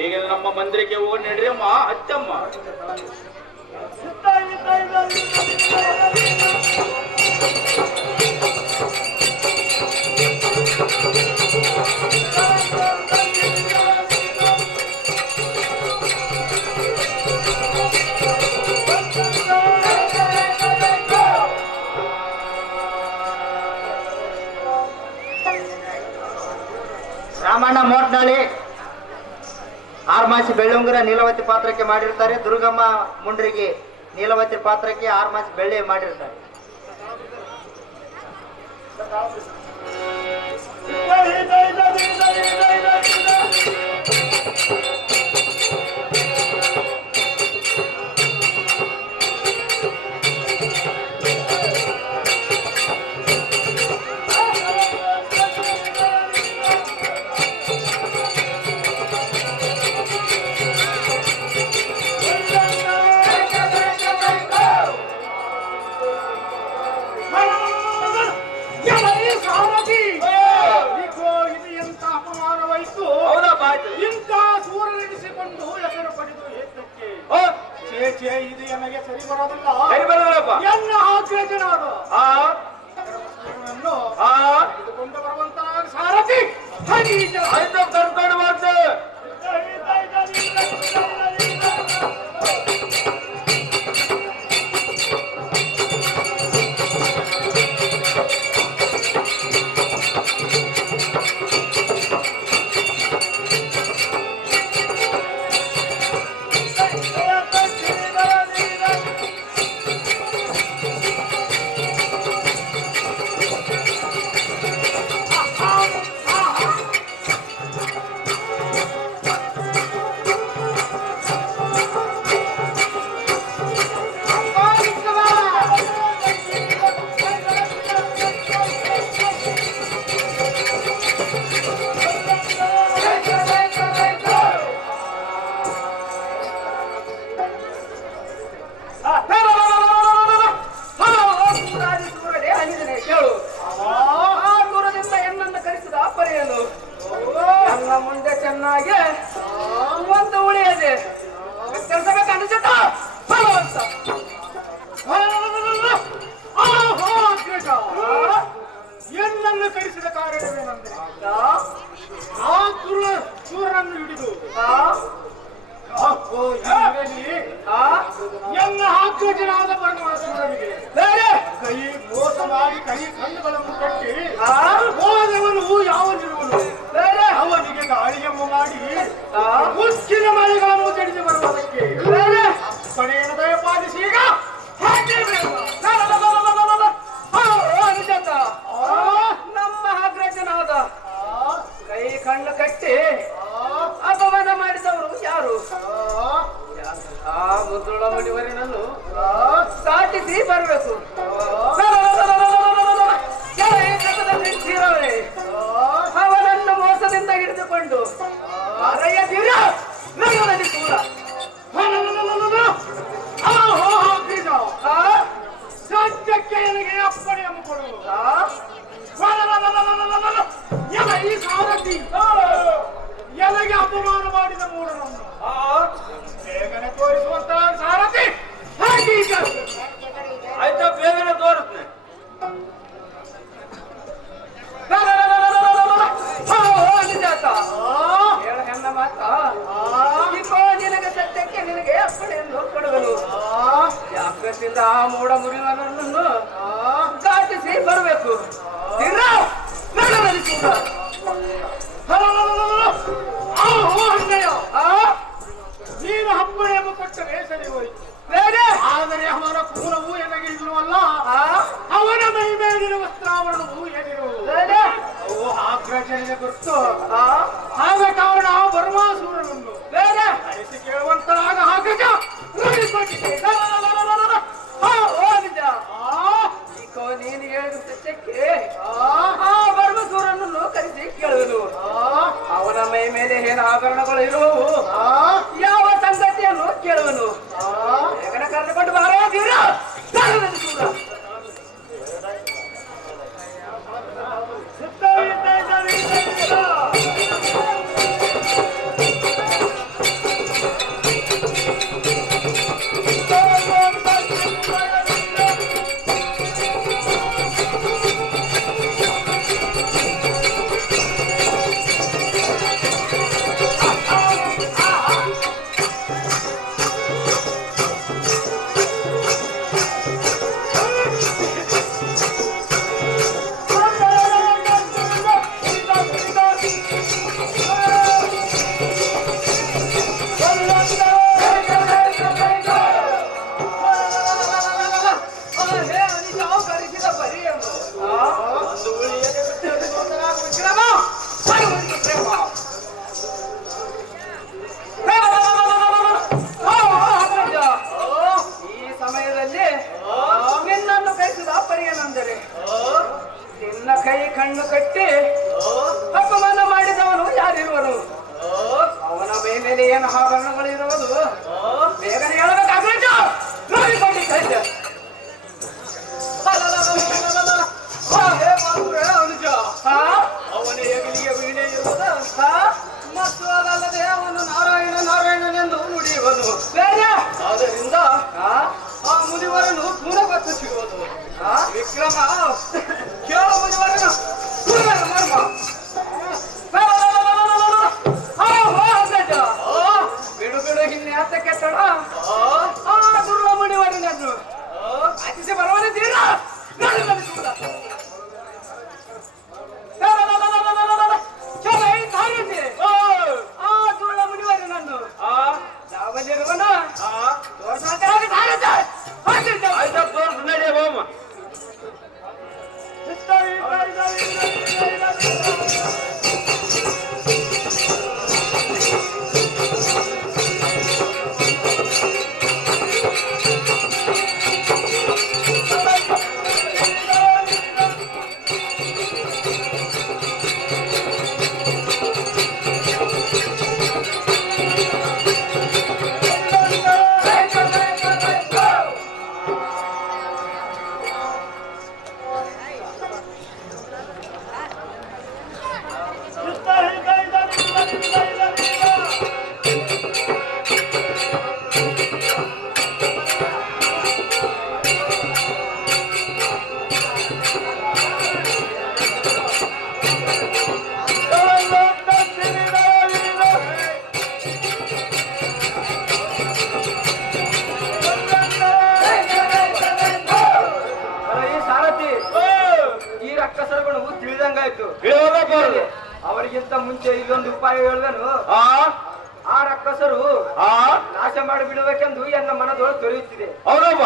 ಈಗ ನಮ್ಮ ಮಂದಿರಕ್ಕೆ ಹೋಗಿ ನಡ್ರಿ ಅಮ್ಮ ಅತ್ತಮ್ಮ. ರಾಮಣ್ಣ ಮೋಟ್ನಾಳಿ ಆರ್ಮಾಸಿ ಬೆಳ್ಳುಂಗುರ ನೀಲವತಿ ಪಾತ್ರಕ್ಕೆ ಮಾಡಿರ್ತಾರೆ. ದುರ್ಗಮ್ಮ ಮುಂಡ್ರಿಗೆ ನೀಲವತಿ ಪಾತ್ರಕ್ಕೆ ಆರ್ಮಾಸಿ ಬೆಳ್ಳಿ ಮಾಡಿರ್ತಾರೆ. ಇದು ನನಗೆ ಸರಿ ಬರೋದಿಲ್ಲ. ಸರಿ ಬರೋದಿಲ್ಲಪ್ಪ. ಎನ್ನ ಆಗ್ರಹನಾದ ತೆಗೆದುಕೊಂಡು ಬರುವಂತ ಸಾರಥಿ ಆಯ್ತು ಕರ್ಕೊಂಡು ಬರ್ತೇವೆ. ಮುಂದೆ ಚೆನ್ನಾಗಿ ಒಂದು ಉಳಿಯದೆ ಕೆಲಸ ಬೇಕನ್ನಿಸುತ್ತ ಎನ್ನನ್ನು ಕರೆಸಿದ ಕಾರಣವೇನೆಂದರೆ ಆ ಸೂರನನ್ನು ಹಿಡಿದು ಎನ್ನ ಆಕ್ರೋಶನಾದ ಪರಮಾಸುರನಿಗೆ ಕೈ ಮೋಸ ಮಾಡಿ ಕೈ ಕಣ್ಣುಗಳನ್ನು ಕಟ್ಟಿ ಹೋದವನು ಯಾವನಿರುವನು ಅವನಿಗೆ ಗಾಳಿಯನ್ನು ಮಾಡಿ ಮುಚ್ಚಿನ ಮಳೆಗಳನ್ನು ಜಡಿದು ಬರುವುದಕ್ಕೆ ಪಡೆಯನ್ನು ದಯಪಾಲಿಸಿ ಈಗ ನಮ್ಮ ಅಗ್ರಜನಾದ ಕೈ ಕಣ್ಣು ಕಟ್ಟಿ ಅಪಮಾನ ಮಾಡಿದವರು ಯಾರು? ಆ ಮುದ್ದುಳ ಮುಡಿವರಿನನ್ನು ದಾಟಿಸಿ ಬರಬೇಕು. ಅವನನ್ನು ಮೋಸದಿಂದ ಹಿಡಿದುಕೊಂಡು ನಗರದಲ್ಲಿ ಕೂಡ ಸತ್ಯಕ್ಕೆ ನನಗೆ ಅಪ್ಪಣೆಯನ್ನು ಕೊಡುವುದು ಈ ಸಾರಥಿ ಎಲೆಗೆ ಅಪಮಾನ ಮಾಡಿದ ಮೂಢನನ್ನು ಬೇಗನೆ ತೋರಿಸುವಂತ ಸಾರಥಿ ಆಯ್ತಾ ಬೇಗನೆ ತೋರಿಸ್ತೀನಿ. ಹೆಣ್ಣ ಮಾತ ನಿನಗೆ ಸತ್ಯಕ್ಕೆ ನಿನಗೆ ಅಪ್ಪಣೆಯನ್ನು ಕೊಡುವನು. ಯಾಕಂದ ಆ ಮೂಢ ಮುರಿವನನ್ನು ದಾಟಿಸಿ ಬರಬೇಕು. ನೀನು ಅಪ್ಪಣೆಯನ್ನು ಕೊಟ್ಟರೆ ಸರಿ ಹೋಯಿತು. ಆದರೆ ಅವನ ಕೂಲವು ನನಗೆ ಇಲ್ಲವಲ್ಲ, ಅವನ ಮೈ ಮೇಲಿನ ವಸ್ತ್ರಾವರಣವು ಏನಿರುವುದು ಆಗ್ರಹಜನಿಗೆ ಗೊತ್ತು. ಆದ ಕಾರಣ ಬರ್ಮಾಸೂರನನ್ನು ಅಳಿಸಿ ಕೇಳುವಂತಾಗ ಆಗ್ರಹ ನೀನು ಹೇಳಿದ ಸತ್ಯಕ್ಕೆ ಆ ಬರ್ಮಸೂರನನ್ನು ಕರೆಸಿ ಕೇಳುವುದು. ಅವನ ಮೈ ಮೇಲೆ ಏನು ಆಭರಣಗಳು ಇರುವವು, ಯಾವ ಸಂಗತಿಯನ್ನು ಕೇಳುವನು. ಬೇಗನೆ ಕರೆದುಕೊಂಡು ಬಾರದಿರ ಸಿದ್ಧ ಮನೆಯಲ್ಲಿ ಏನು ಆಭರಣಗಳು ಇರುವುದು ಬೇಗನೆ ಹೇಳಬೇಕಾಗ್ಬೇಕು. ನೋಡಿಕೊಂಡು ಕೈತೆ ಅವನ ಹೆಗಲಿಗೆ ವೀಣೆ ಇರುವುದು ಮತ್ತು ಅದಲ್ಲದೆ ಅವನು ನಾರಾಯಣ ನಾರಾಯಣನೆಂದು ನುಡಿಯುವನು. ಆದ್ದರಿಂದ ಆ ಮುನಿವರನು ಪೂರ್ಣವತ್ತು ಸಿಗುವುದು. ವಿಕ್ರಮ ಕೇಳ ಮುನಿವರನು ಮರ್ಮ ಬಿಡು ಬಿಡು ಹಿಂದೆ ಹತ್ತ ಕೆಟ್ಟಣ ದುರ್ಲ ಮುನಿವರನನ್ನು ಅತಿಸಿ ಬರವನಿದ್ದೀರ ಅವರಿಗಿಂತ ಮುಂಚೆ ಇದೊಂದು ಉಪಾಯ ಹೇಳಿದನು. ಆ ರಕ್ಕಸರು ನಾಶ ಮಾಡಿ ಬಿಡಬೇಕೆಂದು ಎನ್ನ ಮನದೊಳಗೆ ತೊರೆಯುತ್ತಿದೆ.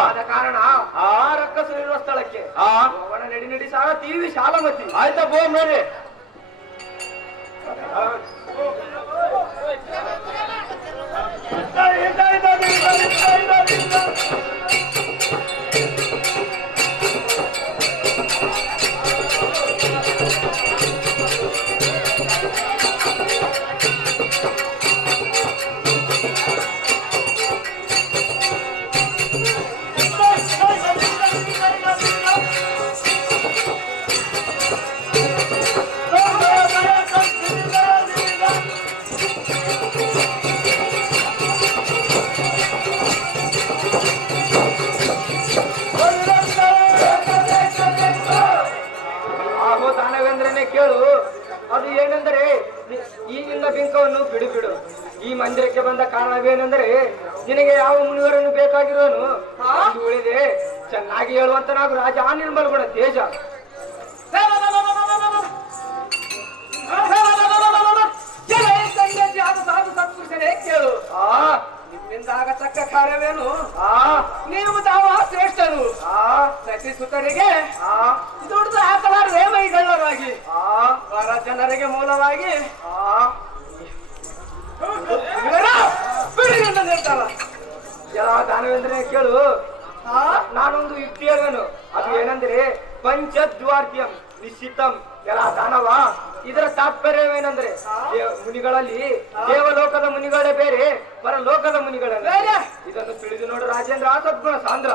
ಆದ ಕಾರಣ ಆ ರಕ್ಕಸರು ಇರುವ ಸ್ಥಳಕ್ಕೆ ಅವನ ನಡಿ ನಡಿ ಸಾರಥಿ ವಿಶಾಲಮತಿ. ಆಯ್ತಪ್ಪ ನೋಡಿ. ಕೇಳು, ಅದು ಏನೆಂದರೆ ಈಗಿನ ಬಿಂಕವನ್ನು ಬಿಡು ಬಿಡು. ಈ ಮಂದಿರಕ್ಕೆ ಬಂದ ಕಾರಣವೇನೆಂದರೆ ನಿನಗೆ ಯಾವ ಮುನಿವರನ್ನು ಬೇಕಾಗಿರೋನು ಉಳಿದೆ ಚೆನ್ನಾಗಿ ಹೇಳುವಂತ ನಾವು ರಾಜ ನಿರ್ಮಲಗುಣ ತೇಜ. ಸಾಧು ಸತ್ಪುರುಷನೇ ಕೇಳು, ನಿಮ್ಮಿಂದ ಆಗತಕ್ಕ ಕಾರ್ಯವೇನು? ನೀವು ತಾವ ಶ್ರೇಷ್ಠರು. ಪ್ರತಿ ಸುತರಿಗೆ ದುಡ್ದು ಹಾಕಲಾರದೆ ಮೈಗಳ್ಳರಾಗಿ ಹೊರ ಜನರಿಗೆ ಮೂಲವಾಗಿ ನಿರ್ತಾರ ಎಲ್ಲ ದಾನವೇಂದ್ರನೇ ಕೇಳು. ನಾನೊಂದು ಯುಕ್ತಿ ಹೇಳುವೆನು. ಅದು ಏನಂದ್ರೆ ಪಂಚದ್ವಾರ್ತ್ಯಂ ನಿಶ್ಚಿತಂ ಎಲ್ಲ ದಾನವ. ಇದರ ತಾತ್ಪರ್ಯವೇನೆಂದ್ರೆ ಮುನಿಗಳಲ್ಲಿ ದೇವಲೋಕದ ಮುನಿಗಳೇ ಬೇರೆ, ಪರಲೋಕದ ಮುನಿಗಳೇ ಬೇರೆ. ಇದನ್ನು ತಿಳಿದು ನೋಡು ರಾಜೇಂದ್ರ, ಸದ್ಗುಣ ಸಾಂದ್ರ.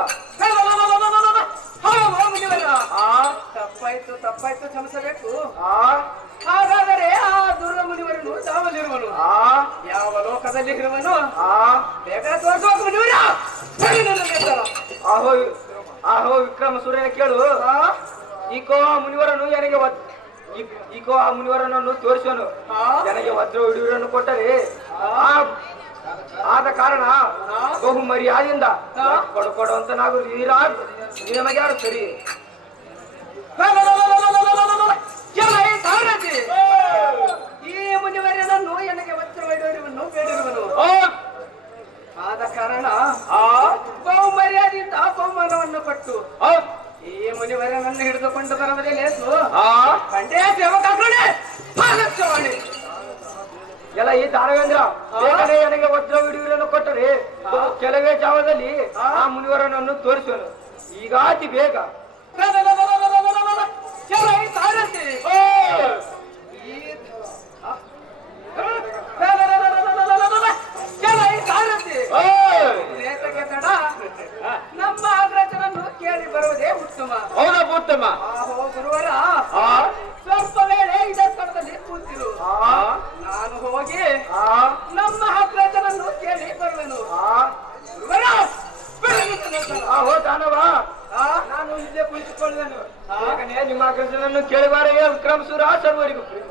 ತಪ್ಪಾಯ್ತು ತಪ್ಪಾಯ್ತು ಕ್ಷಮಿಸಬೇಕು. ಹಾಗಾದರೆ ಆ ದುರ್ಗ ಮುನಿವರನು ತಾವಲ್ಲಿರುವನು, ಯಾವ ಲೋಕದಲ್ಲಿ ಇರುವನು ಬೇಗ ತೋರಿಸುವ ಮುನಿವರ. ಆಹೋ ಆಹೋ ವಿಕ್ರಮ ಸೂರ್ಯನ ಕೇಳು, ಈಕೋ ಆ ಮುನಿವರನು ನನಗೆ ಈಕೋ ಆ ಮುನಿವರನನ್ನು ತೋರಿಸುವನು. ನನಗೆ ವಜ್ರ ಹಿಡಿಯುವರನ್ನು ಕೊಟ್ಟರೆ ಆದ ಕಾರಣ ಬಹು ಮರ್ಯಾದೆಯಿಂದ ಕೊಡು ಅಂತ ನಾವು ನಮಗೆ ಯಾರು ಸರಿ. ಈ ಮುನಿವರನನ್ನು ನನಗೆ ವಜ್ರ ಹಿಡಿಯುವರನ್ನು ಬೇಡಿರುವನು. ಆದ ಕಾರಣ ಬಹು ಮರ್ಯಾದೆಯಿಂದ ಬಹುಮಾನವನ್ನು ಕೊಟ್ಟು ಈ ಮುನಿವರನನ್ನು ಹಿಡಿದುಕೊಂಡು ಬರುವುದೇ ಲೇಸು. ಕಂಡೇ ಸೇವಕಾಗ್ರೇ ಎಲ್ಲ ಈ ದಾನವೇಂದ್ರ ನನಗೆ ವಜ್ರ ಹಿಡಿಯುವರನ್ನು ಕೊಟ್ಟರೆ ಕೆಲವೇ ಜಾವದಲ್ಲಿ ಆ ಮುನಿವರನನ್ನು ತೋರಿಸುವನು. ಈಗ ಅತಿ ಬೇಗ ನಿಮ್ಮ ಆಕರ್ಷಣೆಯನ್ನು ಕೇಳಿಬಾರ ವಿಕ್ರಮ ಸೂರ ಸರ್ವರಿಗೂ ಪ್ರೇಮ